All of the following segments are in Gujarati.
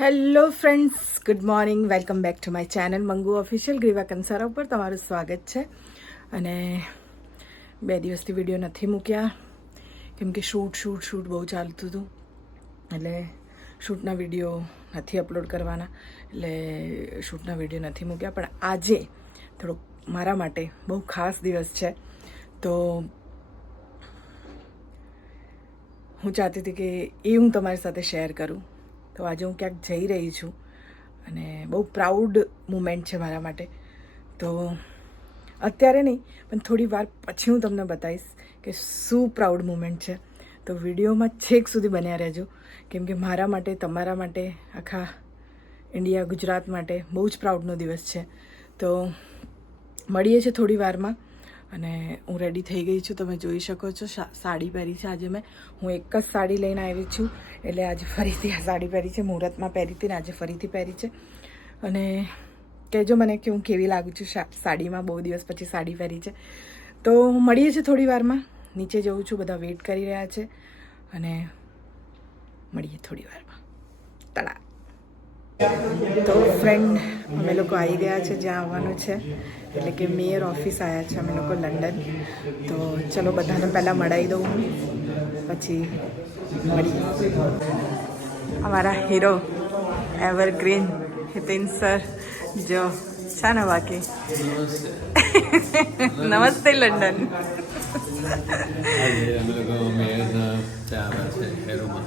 Hello friends, good morning. Welcome back to my channel Mangu official. Greeva Kansara ઉપર તમારું સ્વાગત છે. અને 2 દિવસથી વિડીયો નથી મૂક્યા કેમ કે શૂટ બહુ ચાલતું હતું, એટલે શૂટના વિડીયો નથી અપલોડ કરવાના, એટલે શૂટના વિડીયો નથી મૂક્યા. પણ આજે થોડોક મારા માટે બહુ ખાસ દિવસ છે, તો હું ચાહતી હતી કે એ હું તમારી સાથે શેર કરું. તો આજે હું ક્યાંક જઈ રહી છું અને બહુ પ્રાઉડ મુમેન્ટ છે મારા માટે. તો અત્યારે નહીં, પણ થોડી વાર પછી હું તમને બતાવીશ કે શું પ્રાઉડ મુમેન્ટ છે. તો વિડીયોમાં છેક સુધી બન્યા રહેજો, કેમ કે મારા માટે, તમારા માટે, આખા ઇન્ડિયા, ગુજરાત માટે બહુ જ પ્રાઉડનો દિવસ છે. તો મળીએ છીએ થોડી વારમાં. અને હું રેડી થઈ ગઈ છું, તમે જોઈ શકો છો. સાડી પહેરી છે આજે મેં. હું એક જ સાડી લઈને આવી છું, એટલે આજે ફરીથી આ સાડી પહેરી છે. મુહૂર્તમાં પહેરી હતી ને આજે ફરીથી પહેરી છે. અને કહેજો મને કે હું કેવી લાગું છું સાડીમાં. બહુ દિવસ પછી સાડી પહેરી છે. તો મળીએ છીએ થોડી વારમાં. નીચે જઉં છું, બધા વેઇટ કરી રહ્યા છે, અને મળીએ થોડી વારમાં. તળા. તો ફ્રેન્ડ, અમે લોકો આવી ગયા છે જ્યાં આવવાનું છે, એટલે કે મેયર ઓફિસ આવ્યા છે અમે લોકો લંડન. તો ચલો બધાને પહેલાં મળાવી દઉં, પછી મળીએ. અમારા હીરો એવરગ્રીન હિતેન સર જો છે ને. બાકી નમસ્તે લંડન. અમે લોકો મેયરના ત્યાં આવ્યા છે હેરોમાં.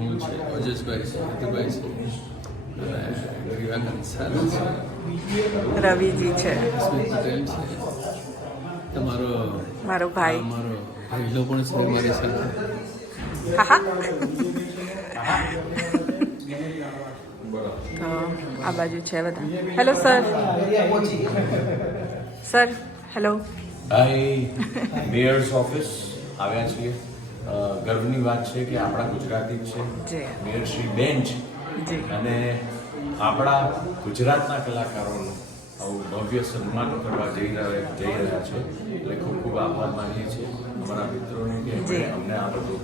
હું છે ઓજસભાઈ છે, હિતુભાઈ છે, અને ગ્રીવા કંસારા છે, રવિજી છે, સ્મિત પટેલ છે, તમારો મારો ભાઈ, મારો ભાઈલો પણ છે મારી સાથે. હા. તો આ બાજુ છે બધા. Hello sir. Sir hello. Hi, mayor's office આવ્યા છીએ. ગર્વની વાત છે કે આપણા ગુજરાતી જ છે, જી. મેયર શ્રી બેન છે, જી. અને આપણા ગુજરાતના કલાકારોનું આવું ભવ્ય સન્માન કરવા જઈ રહ્યા છે. એટલે ખૂબ ખૂબ આભાર માનીએ છીએ અમારા મિત્રોને કે જી. અમને આ બધો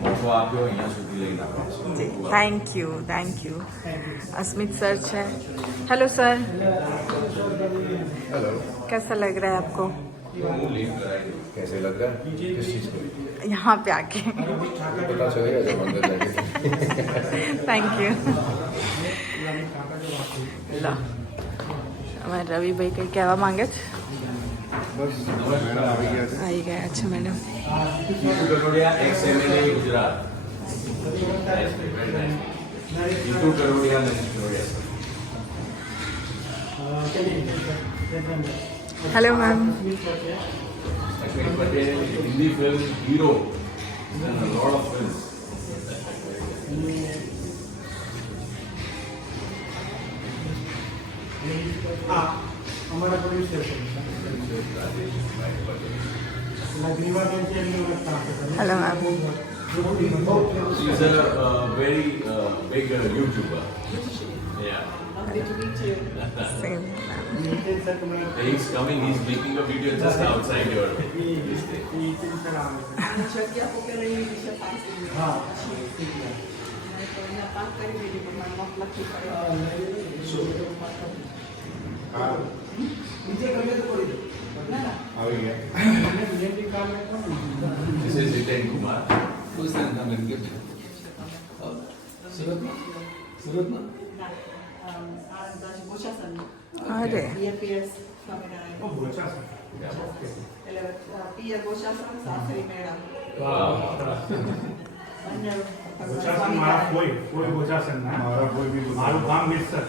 મોકો આપ્યો, અહીંયા સુધી લઈને આવ્યા છે. जी, थैंक यू. अस्मित सर છે. Hello sir. हेलो, कैसा लग रहा है आपको मुंह लीव कराएंगे, कैसे लग रहा है, किस चीज़ को यहाँ पे आके? पता चलेगा जब अंदर जाके. Thank you. લો, અમારા રવિભાઈ કંઈ કહેવા માંગે છે? આવી ગયા છે મેડમ. જીતુ કરોડિયા ex-MLA ગુજરાત. જીતુ કરોડિયા ને Karodiya. Hello ma'am. Actually, Patel, Hindi film hero, in a lot of films. हमारा producer hello ma'am. She's a very big YouTuber. Yeah. Same. He's coming, he's making a video just outside your this thing. This is Hiten Kumar. Who's that coming? Good. સુરતમાં? સુરતમાં? અરે મારું ગામ મિસ્ટર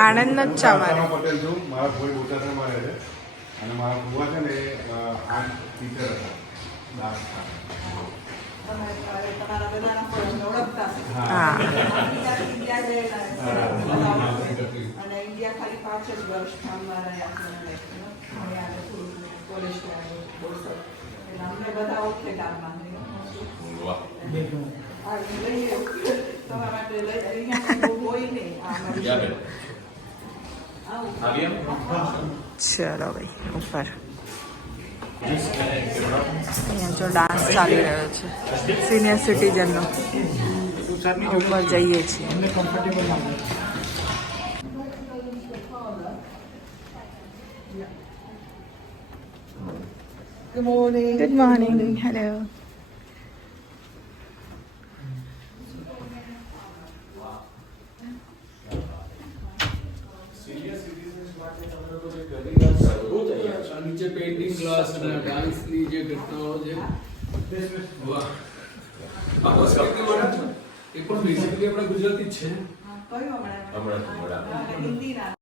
આણંદ જ છે અમારે. પટેલ છું. મારા કોઈ બોચાસણમાં રહે છે, અને મારા બુવા છે ને આર્ટ ટીચર હતા. હા. અને ઇન્ડિયા ખાલી 5 જ વર્ષ અમારા કોલેજ એટલે અમને બધા ઓળખે ગામમાં. Wow. તમારા માટે અહીંયા હોય નહીં. Yeah, man. Alia? ચલો ભાઈ ઉપર. અહીંયા જો ડાન્સ ચાલી રહ્યો છે સિનિયર સિટીઝનનો. વિસ્તારની ઉપર જઈએ છીએ. એમને કમ્ફર્ટેબલ લાગે. Good morning. હેલો. નીચે પેઇન્ટિંગ ક્લાસ અને ડાન્સની જે ઘટનાઓ છે વાહ આ તો સ્ક્રિપ્ટ માટે એ પણ બેઝિકલી આપણા ગુજરાતી જ છે. કયું હમણાં હમણાં હિન્દીના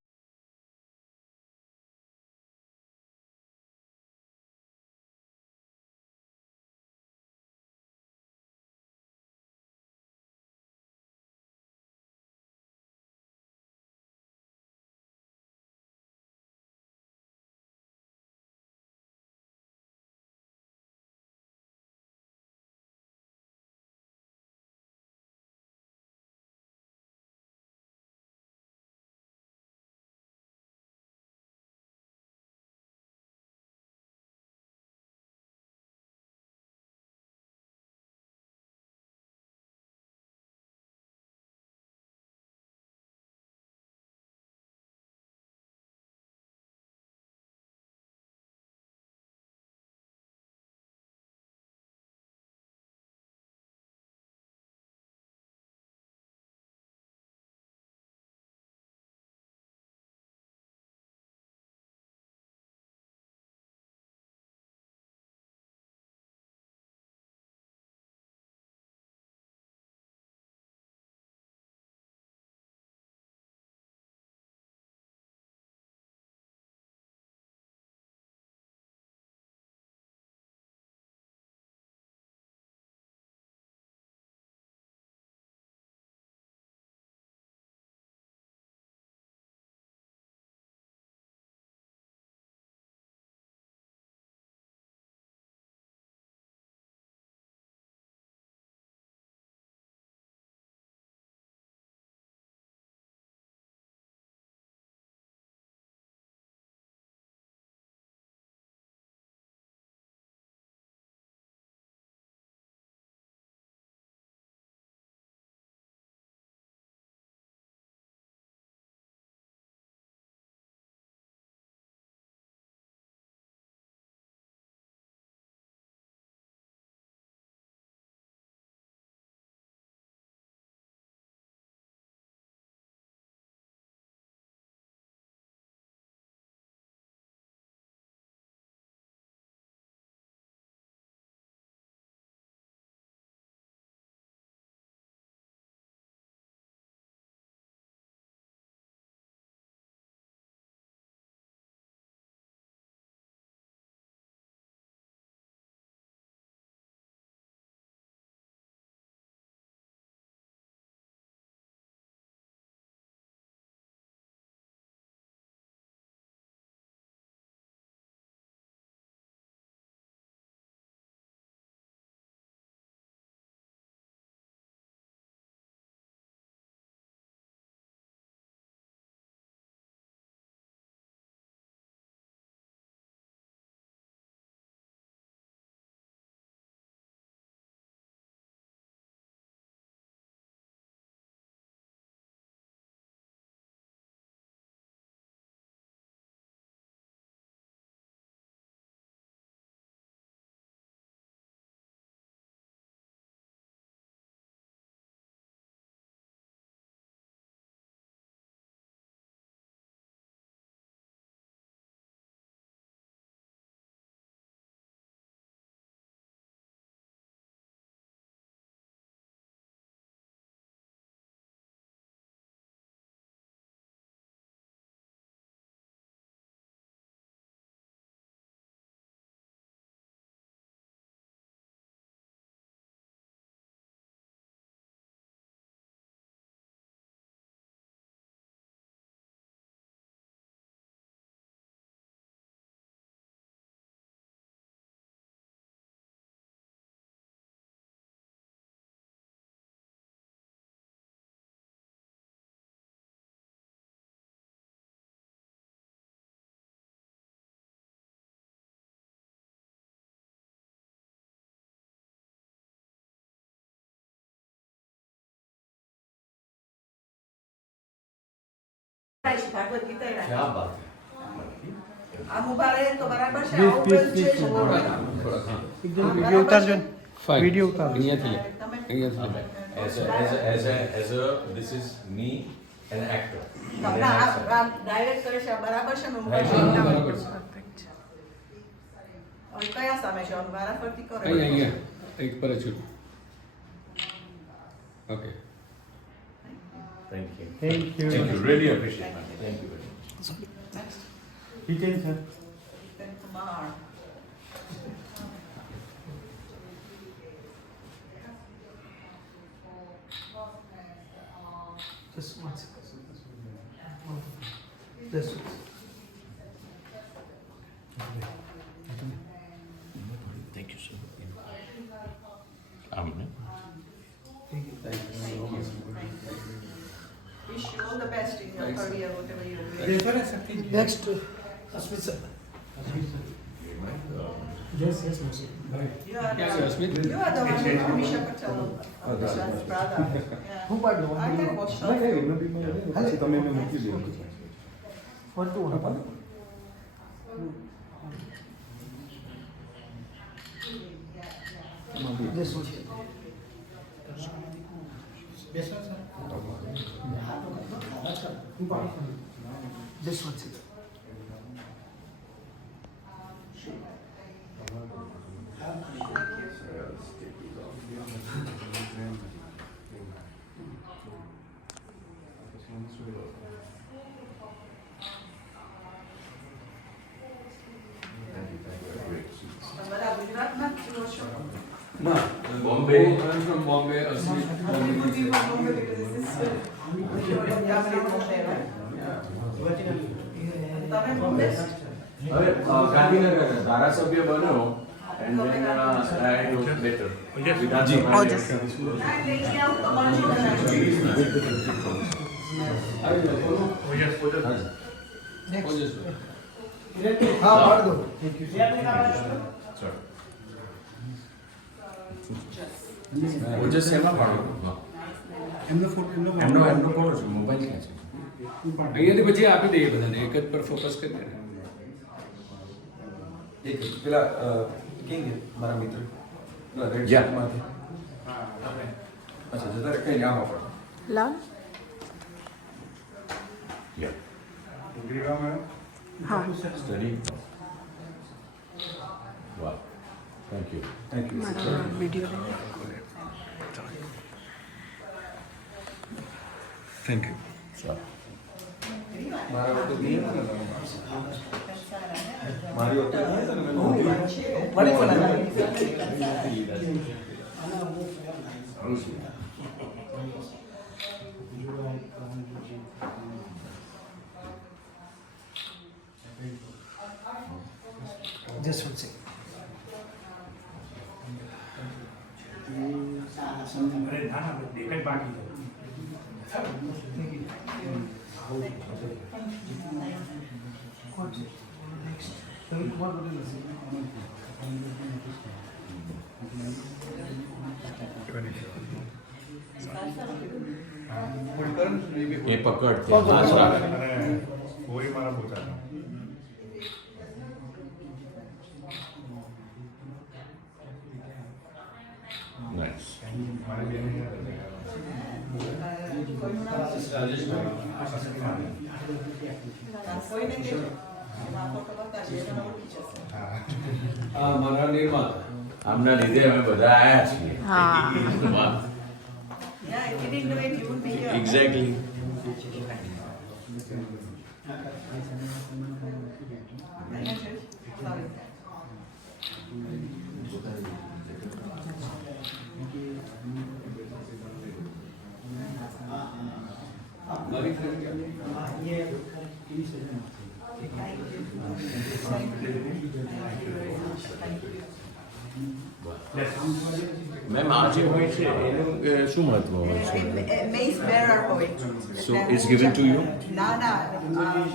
ભાગવત ગીતા ય क्या રાખી. बात है આમ ઊભા રહે તો બરાબર છે, આવું પેલું છે જ થોડાક બરાબર. હા, થોડાક હા. વિડીયો ઉતારજો ને. Fine. વિડીયો ઉતારો. અહીંયાથી લે. તમે અહીંયાથી લે. as a this is me an actor ના, આ ડાયરેક્ટ કરે છે, આ બરાબર છે ને ઊભા હા, છે. હા, બરાબર છે. હવે કયા સામે છે? આમ વારાફરતી કરો. અહીંયા એક પર જ okay thank you Thank you. really appreciate it thank you very much Hitchen sir. જીતેન Kumar. Just one second. This one. thank you sir amin Wish you all the best in your career, whatever you do. Next, Asmit sir. Yes, yes, Mercy. You are Yes, Asmit. you are the one who Amisha Patel, Vishwan's brother. Yeah. Who part I can watch that. તમે એમને મૂકી દો. One to one. This one. This one, sir. Who part? This one, sir. બધા ગુજરાતમાં જ જુઓ છો? Bombay. I'm from Bombay. Asmit, You Bombay. would be from Bombay because this is your family from there, right? તમે બોમ્બે જ? હવે ગાંધીનગર ધારાસભ્ય બન્યો and then I wrote later વિધાનસભા ના, લઈ આવું તો બાજુ બનાવી. આવી જાઓ, બોલો. ઓજસ ઓજસ. हाँ मार दो ઓજસ શેમાં પાડો એમનો ફોટો એમનો ફોટો છે મોબાઈલ ક્યાં છે અહીંયાથી પછી આપી દઈએ બધાને એક જ પર ફોકસ કરીને એક પેલા કેમ કે મારા મિત્ર પેલા રેડ Yeah. શર્ટમાંથી અચ્છા જતા કઈ આમાં પણ લાવ Yeah. ગ્રીવા મેડમ હા Study. Wow. Thank you. Thank you મારો વિડીયો થેન્ક યુ Sure. મારા વખતે નહીં હતો ને તમે મારી વખતે નહીં હતો ને મેં बड़े वाला Just one second. અરે ના ના દેખાય બાકી છે. Next. Ravi Kumar એ પકડ હાથ રાખ. અને કોઈ મારા પોતાના Nice. મારી બેન કોઈને કહેજો. એમાં ફોટો બતાવજો, એ તમને ઓળખી જશે. આ મારા નિર્માતા આમના લીધે અમે બધા આયા છીએ હા વાહ. Yeah, if you didn't do it, you would be here. Exactly. Sorry. મારી friend Thank you. Thank you very much. Thank you. Ma'am આ જે હોય છે એનું શું મહત્વ હોય છે? Mace bearer હોય. So it's given to you? No.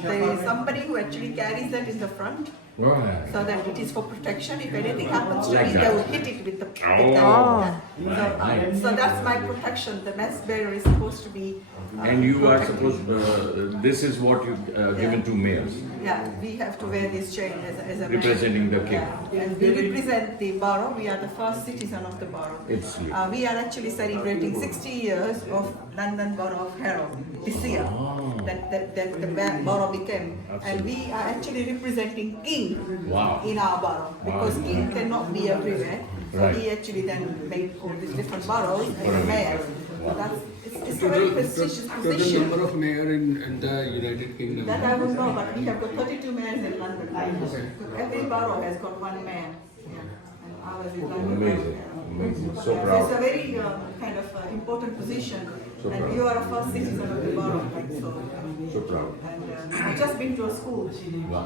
There is somebody who actually carries that in the front. Right. So that it is for protection. If anything happens to Like me, that. they will hit it with the. Right. So that's my protection. The mass bearer is supposed to be. And you are protecting. supposed, this is what you given to males, Yeah, we have to wear this chain as a man. representing the king. Yeah, and we represent the borough. We are the first citizen of the borough. It's you. We are actually celebrating 60 years of London Borough of Harrow this year. That the borough became. And we are actually representing King Wow. in our borough because Wow. King cannot be everywhere. So Right. we actually then made all these different boroughs and Right. mayors. So that's, it's a very prestigious Total position. number of mayor in the United Kingdom. That I don't know, but we have got 32 mayors in London. Every borough has got one mayor. Yeah. And ours is London. Amazing, Yeah. amazing. So Yeah, proud. It's a very kind of important position. So And proud. you are a first citizen of the borough, like so. So proud. And I've just been to a school. Wow.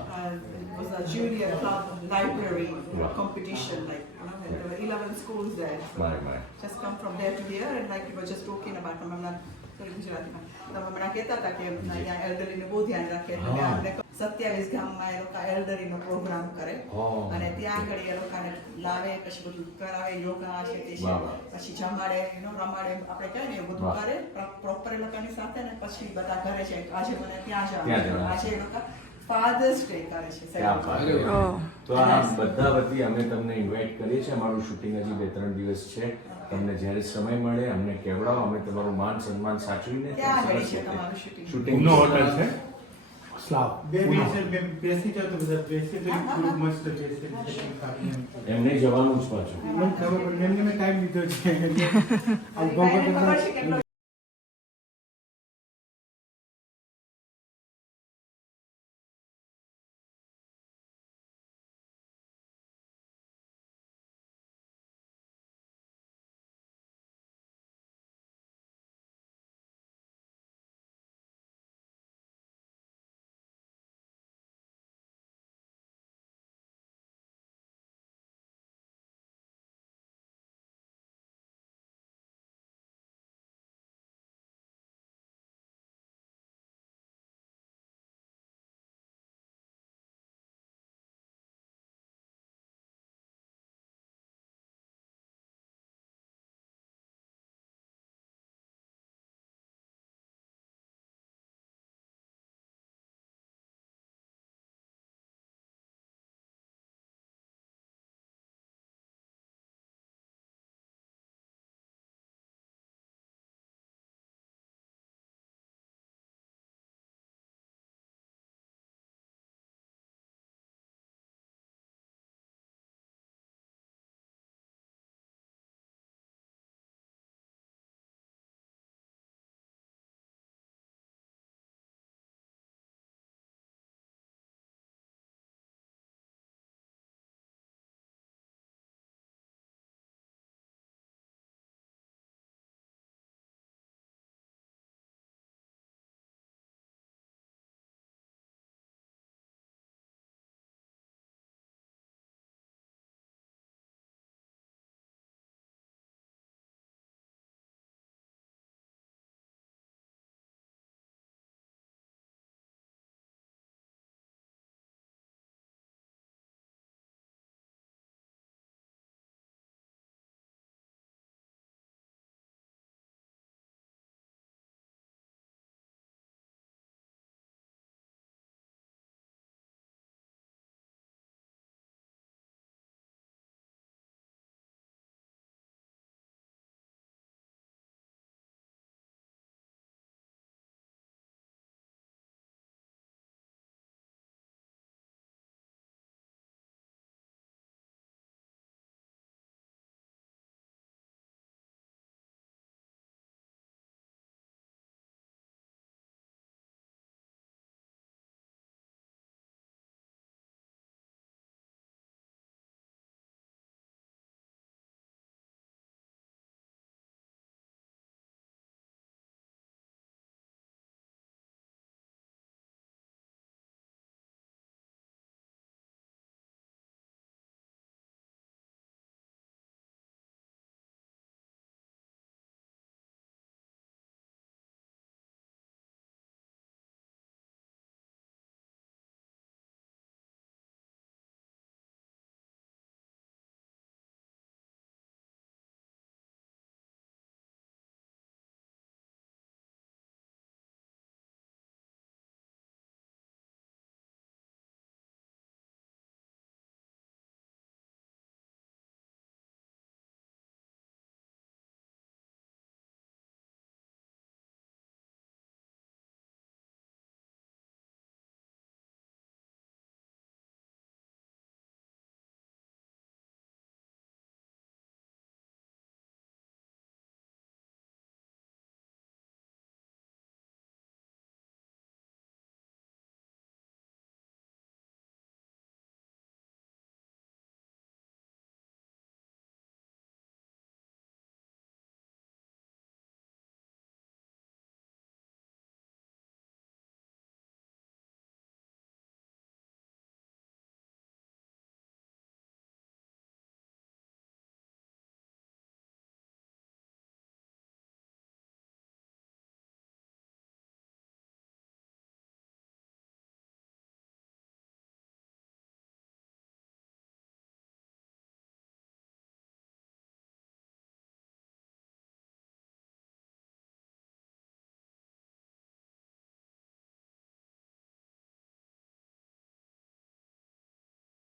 It was a junior club library Wow. competition, like, you know, and there were 11 schools there. So My. just come from there to here and like you were just talking about હમણાં sorry ગુજરાતીમાં તમે હમણાં કહેતા હતા કે અહીંયા એલ્ડરીને બહુ ધ્યાન રાખે એટલે હા. અમને 27 ગામમાં એ લોકો એલ્ડરીનો પ્રોગ્રામ કરે Oh. અને ત્યાં આગળ એ લોકોને લાવે પછી બધું કરાવે યોગા છે તે છે વાહ, વાહ. પછી જમાડે you know, રમાડે આપણે કહીએ ને એવું બધું વાહ. કરે પ્રોપર એ લોકોની સાથે ને પછી બધા ઘરે છે આજે મને ત્યાં ત્યાં જવાનું જવાનું. આજે એ લોકો ફાધર્સ ડે કરે છે ક્યાં celebrate. વાત. તો આ બધા વતી અમે તમને ઇન્વાઇટ કરીએ છીએ. અમારું શૂટિંગ હજી 2-3 દિવસ છે. તમને જ્યારે સમય મળે અમને કહેવડાવો, અમે તમારું માન સન્માન સાચવીને ક્યાં આગળ સરસ છે રીતે તમારું shooting? શૂટિંગ નો હોટલ છે સ્લાવ બેસી જાવ તો બધા બેસી તો ખૂબ મસ્ત બેસી એમને જવાનું જ પાછું. મને ખબર પડી એમને મેં ટાઈમ લીધો છે એને ખબર છે કેટલો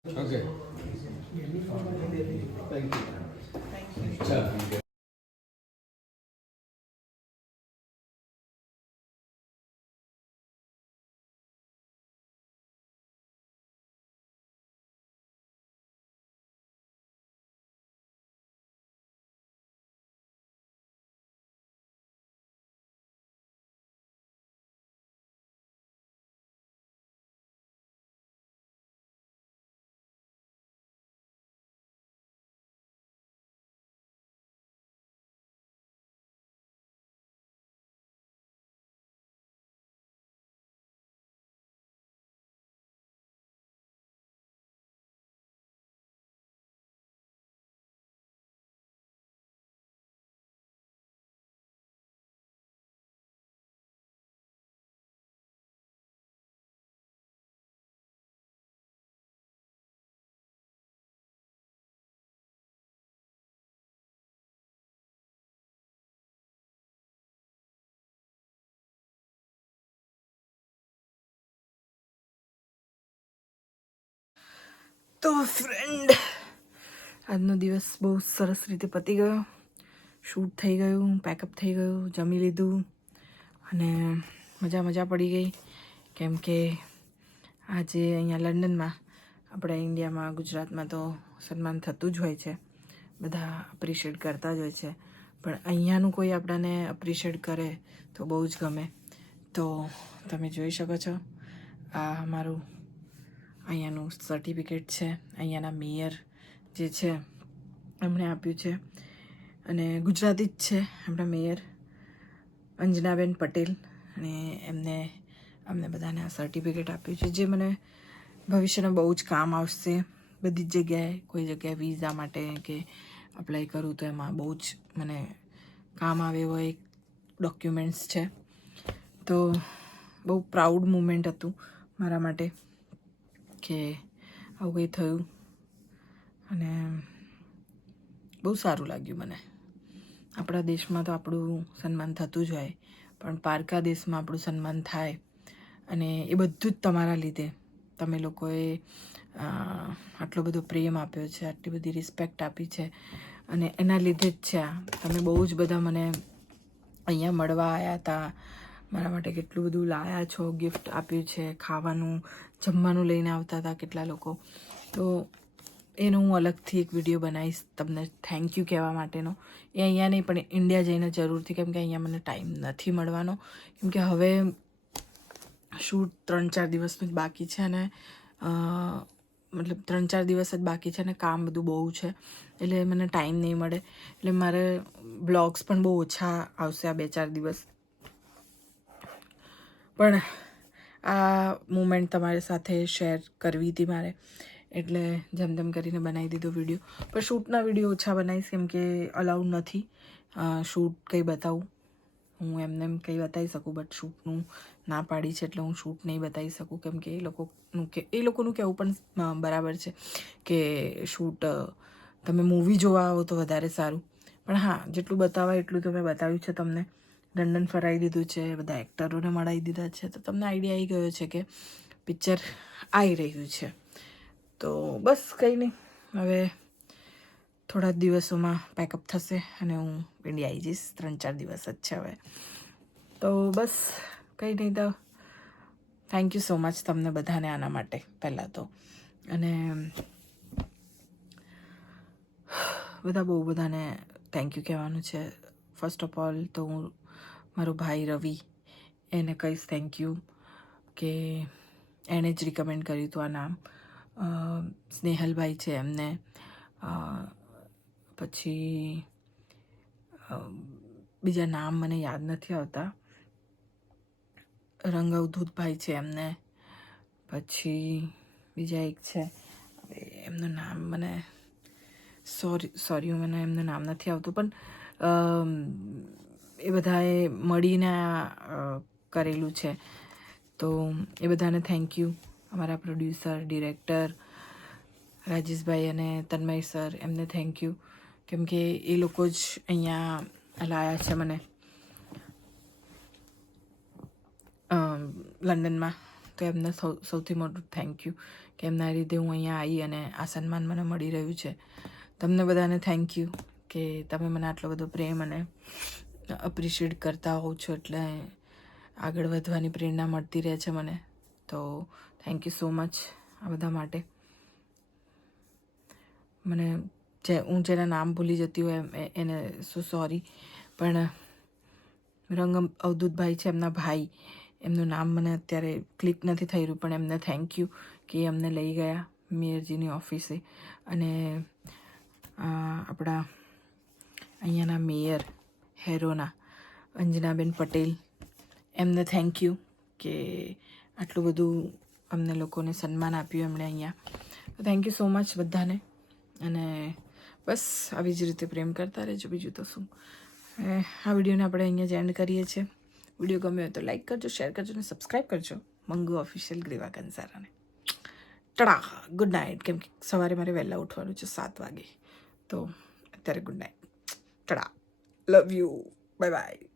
ઓકે ચાલ તો ફ્રેન્ડ, આજનો દિવસ બહુ સરસ રીતે પતી ગયો. શૂટ થઈ ગયું, પેકઅપ થઈ ગયું, જમી લીધું અને મજા પડી ગઈ. કેમ કે આજે અહીંયા લંડનમાં, આપણે ઇન્ડિયામાં, ગુજરાતમાં તો સન્માન થતું જ હોય છે, બધા અપ્રિશિએટ કરતા જ હોય છે, પણ અહીંયાનું કોઈ આપણને અપ્રિશિએટ કરે તો બહુ જ ગમે. તો તમે જોઈ શકો છો, આ મારું અહીંયાનું સર્ટિફિકેટ છે. અહીંયાના મેયર જે છે એમણે આપ્યું છે, અને ગુજરાતી જ છે આપણા મેયર અંજનાબેન પટેલ, અને અમને બધાને આ સર્ટિફિકેટ આપ્યું છે, જે મને ભવિષ્યમાં બહુ જ કામ આવશે બધી જ જગ્યાએ. કોઈ જગ્યાએ વિઝા માટે કે અપ્લાય કરું તો એમાં બહુ જ મને કામ આવે એવો એક ડોક્યુમેન્ટ્સ છે. તો બહુ પ્રાઉડ મુમેન્ટ હતું મારા માટે કે આવું કંઈ થયું, અને બહુ સારું લાગ્યું મને. આપણા દેશમાં તો આપણું સન્માન થતું જ હોય, પણ પારકા દેશમાં આપણું સન્માન થાય, અને એ બધું જ તમારા લીધે. તમે લોકોએ આટલો બધો પ્રેમ આપ્યો છે, આટલી બધી રિસ્પેક્ટ આપી છે, અને એના લીધે જ છે આ. તમે બહુ જ બધા મને અહીંયા મળવા આવ્યા હતા, મારા માટે કેટલું બધું લાવ્યા છો, ગિફ્ટ આપ્યું છે, ખાવાનું જમવાનું લઈને આવતા હતા કેટલા લોકો. તો એનો હું અલગથી એક વિડીયો બનાવીશ તમને થેન્ક યુ કહેવા માટેનો. એ અહીંયા નહીં પણ ઇન્ડિયા જઈને જરૂરથી, કેમ કે અહીંયા મને ટાઈમ નથી મળવાનો, કેમ કે હવે શૂટ 3-4 દિવસનું જ બાકી છે, અને મતલબ 3-4 દિવસ જ બાકી છે, અને કામ બધું બહુ છે, એટલે મને ટાઈમ નહીં મળે. એટલે મારે બ્લોગ્સ પણ બહુ ઓછા આવશે આ 2-4 દિવસ. પણ આ મુમેન્ટ તમારી સાથે શેર કરવી હતી મારે, એટલે જેમ તેમ કરીને બનાવી દીધો વિડીયો. પણ શૂટના વિડીયો ઓછા બનાવીશ, કેમ કે અલાઉડ નથી શૂટ કંઈ બતાવું. હું એમને કંઈ બતાવી શકું, બટ શૂટનું ના પાડી છે, એટલે હું શૂટ નહીં બતાવી શકું. કેમ કે એ લોકોનું કહેવું પણ બરાબર છે કે શૂટ તમે મૂવી જોવા આવો તો વધારે સારું. પણ હા, જેટલું બતાવાય એટલું તો મેં બતાવ્યું છે તમને. લંડન ફરાવી દીધું છે, બધા એક્ટરોને મળાવી દીધા છે, તો તમને આઈડિયા આવી ગયો છે કે પિક્ચર આવી રહ્યું છે. તો બસ કંઈ નહીં, હવે થોડા દિવસોમાં પેકઅપ થશે અને હું ઇન્ડિયા આવી જઈશ. 3-4 દિવસ જ છે હવે. તો બસ કંઈ નહીં. તો થેન્ક યુ સો મચ તમને બધાને આના માટે પહેલાં તો. અને બહુ બધાને થેન્ક યુ કહેવાનું છે. ફર્સ્ટ ઓફ ઓલ તો હું મારો ભાઈ રવિ, એને કહીશ થેન્ક યુ, કે એણે જ રિકમેન્ડ કર્યું હતું આ નામ. સ્નેહલભાઈ છે એમને, પછી બીજા નામ મને યાદ નથી આવતા. રંગઅવધૂતભાઈ છે એમને, પછી બીજા એક છે, હવે એમનું નામ મને સોરી મને એમનું નામ નથી આવતું, પણ એ બધાએ મળીને કરેલું છે. તો એ બધાને થેન્ક યુ. અમારા પ્રોડ્યુસર, ડિરેક્ટર રાજેશભાઈ અને તન્મય સર, એમને થેન્ક યુ, કેમ કે એ લોકો જ અહીંયા લાવ્યા છે મને લંડનમાં. તો એમને સૌથી મોટું થેન્ક યુ કે એમના લીધે હું અહીંયા આવી અને આ સન્માન મને મળી રહ્યું છે. તમને બધાને થેન્ક યુ કે તમે મને આટલો બધો પ્રેમ અને અપ્રિશિએટ કરતા હોવ છો, એટલે આગળ વધવાની પ્રેરણા મળતી રહે છે મને. તો થેન્ક યુ સો મચ આ બધા માટે. મને હું જેના નામ ભૂલી જતી હોય એને સોરી, પણ રંગ અવધૂતભાઈ છે, એમના ભાઈ, એમનું નામ મને અત્યારે ક્લિક નથી થઈ રહ્યું, પણ એમને થેન્ક યુ કે અમને લઈ ગયા મેયરજીની ઓફિસે. અને આપણા અહીંયાના મેયર હેરોના અંજનાબેન પટેલ, એમને થેન્ક યુ કે આટલું બધું અમને લોકોને સન્માન આપ્યું એમણે અહીંયા. તો થેન્ક યુ સો મચ બધાને. અને બસ આવી જ રીતે પ્રેમ કરતા રહેજો, બીજું તો શું. આ વિડીયોને આપણે અહીંયા જ એન્ડ કરીએ છીએ. વિડીયો ગમ્યો હોય તો લાઈક કરજો, શેર કરજો અને સબસ્ક્રાઈબ કરજો મંગુ ઓફિશિયલ ગ્રીવા કંસારાને. ટડા ગુડ નાઇટ, કેમ કે સવારે મારે વહેલા ઉઠવાનું છે 7 વાગે. તો અત્યારે good night, ટડા, love you, bye bye.